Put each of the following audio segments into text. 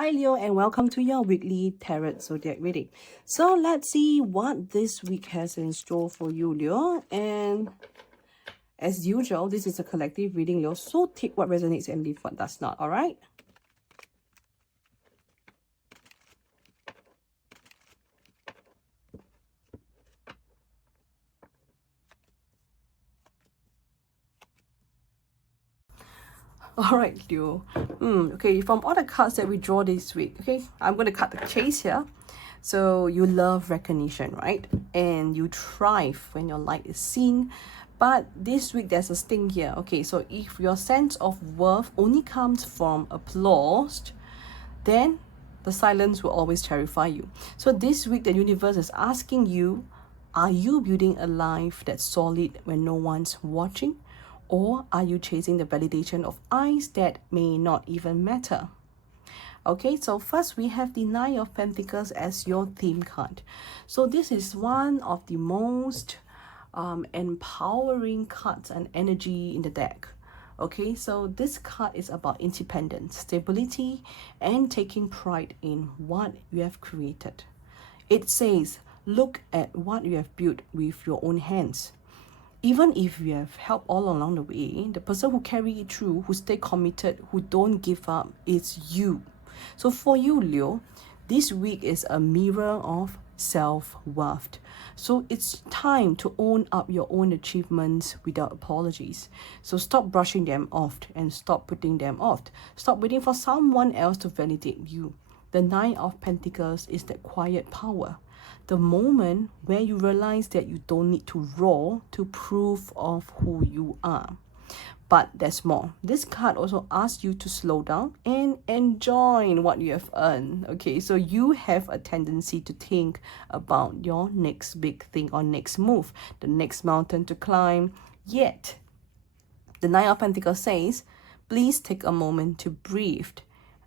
Hi Leo, and welcome to your weekly tarot zodiac reading. So let's see what this week has in store for you, Leo. And as usual, this is a collective reading, Leo. So take what resonates and leave what does not, alright? Alright, Leo. Okay, from all the cards that we draw this week, okay, I'm going to cut the chase here. So you love recognition, right? And you thrive when your light is seen. But this week there's a sting here. Okay, so if your sense of worth only comes from applause, then the silence will always terrify you. So this week the universe is asking you, are you building a life that's solid when no one's watching? Or are you chasing the validation of eyes that may not even matter? Okay, so first we have the Nine of Pentacles as your theme card. So this is one of the most empowering cards and energy in the deck. Okay, so this card is about independence, stability, and taking pride in what you have created. It says, look at what you have built with your own hands. Even if you have help all along the way, the person who carry it through, who stay committed, who don't give up, is you. So for you, Leo, this week is a mirror of self-worth. So it's time to own up your own achievements without apologies. So stop brushing them off and stop putting them off. Stop waiting for someone else to validate you. The Nine of Pentacles is that quiet power. The moment where you realize that you don't need to roar to prove of who you are. But there's more. This card also asks you to slow down and enjoy what you have earned. Okay, so you have a tendency to think about your next big thing or next move, the next mountain to climb. Yet, the Nine of Pentacles says, please take a moment to breathe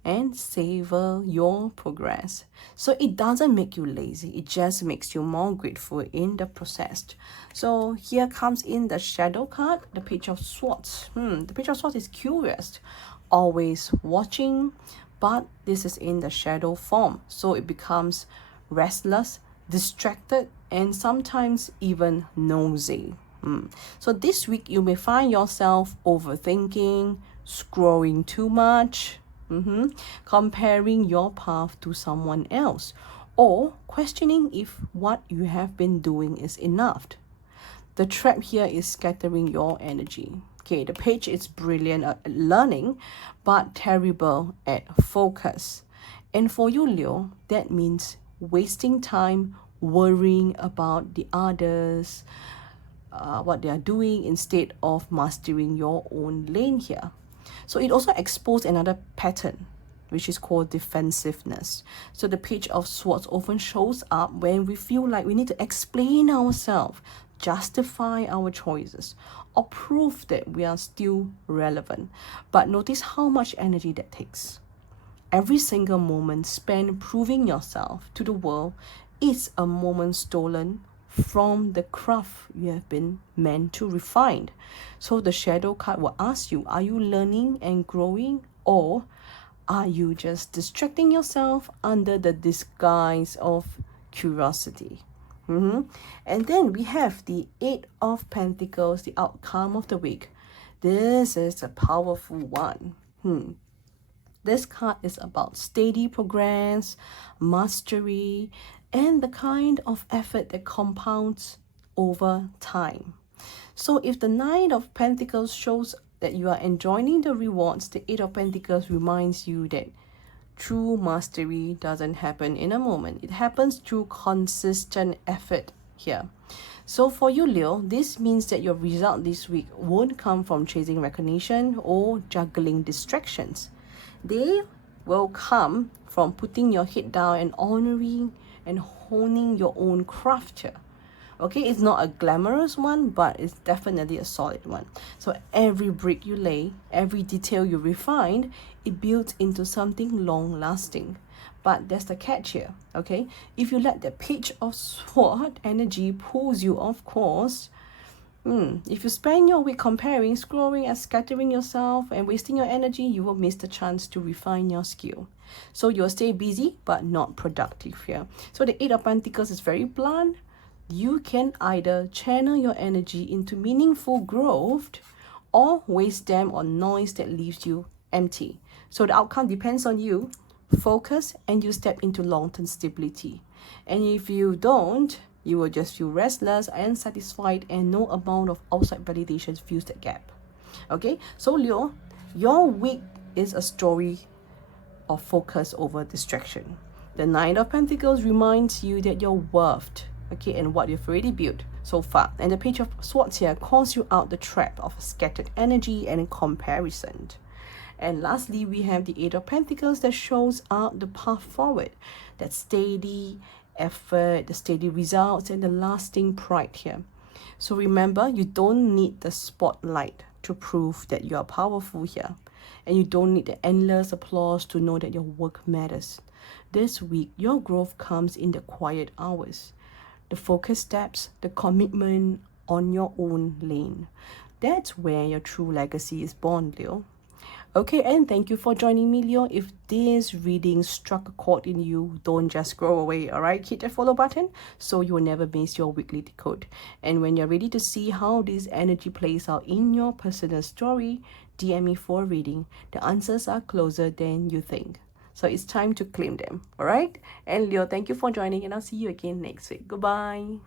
and savor your progress. So it doesn't make you lazy, it just makes you more grateful in the process. So here comes in the shadow card, the Page of Swords. The Page of Swords is curious, always watching, but this is in the shadow form. So it becomes restless, distracted, and sometimes even nosy. So this week you may find yourself overthinking, scrolling too much, comparing your path to someone else, or questioning if what you have been doing is enough. The trap here is scattering your energy. Okay, the page is brilliant at learning, but terrible at focus. And for you, Leo, that means wasting time worrying about the others, what they are doing, instead of mastering your own lane here. So it also exposed another pattern, which is called defensiveness. So the Page of Swords often shows up when we feel like we need to explain ourselves, justify our choices, or prove that we are still relevant. But notice how much energy that takes. Every single moment spent proving yourself to the world is a moment stolen from the craft you have been meant to refine. So the shadow card will ask you, are you learning and growing, or are you just distracting yourself under the disguise of curiosity? And then we have the Eight of Pentacles, the outcome of the week. This is a powerful one. This card is about steady progress, mastery, and the kind of effort that compounds over time. So if the Nine of Pentacles shows that you are enjoying the rewards, the Eight of Pentacles reminds you that true mastery doesn't happen in a moment. It happens through consistent effort here. So for you, Leo, this means that your result this week won't come from chasing recognition or juggling distractions. They will come from putting your head down and honoring and honing your own craft here. Okay, it's not a glamorous one, but it's definitely a solid one. So every brick you lay, every detail you refine, it builds into something long lasting. But there's the catch here, okay? If you let the Page of Sword energy pulls you off course, If you spend your week comparing, scrolling, and scattering yourself and wasting your energy, you will miss the chance to refine your skill. So you'll stay busy but not productive here. So the Eight of Pentacles is very blunt. You can either channel your energy into meaningful growth or waste them on noise that leaves you empty. So the outcome depends on you. Focus and you step into long-term stability. And if you don't, you will just feel restless and unsatisfied, and no amount of outside validation fills that gap. Okay, so Leo, your week is a story of focus over distraction. The Nine of Pentacles reminds you that you're worth, okay, and what you've already built so far. And the Page of Swords here calls you out the trap of scattered energy and comparison. And lastly, we have the Eight of Pentacles that shows out the path forward, that steady effort, the steady results, and the lasting pride here. So remember, you don't need the spotlight to prove that you are powerful here. And you don't need the endless applause to know that your work matters. This week, your growth comes in the quiet hours, the focused steps, the commitment on your own lane. That's where your true legacy is born, Leo. Okay, and thank you for joining me, Leo. If this reading struck a chord in you, don't just scroll away, all right? Hit the follow button so you will never miss your weekly decode. And when you're ready to see how this energy plays out in your personal story, DM me for a reading. The answers are closer than you think. So it's time to claim them, all right? And Leo, thank you for joining, and I'll see you again next week. Goodbye.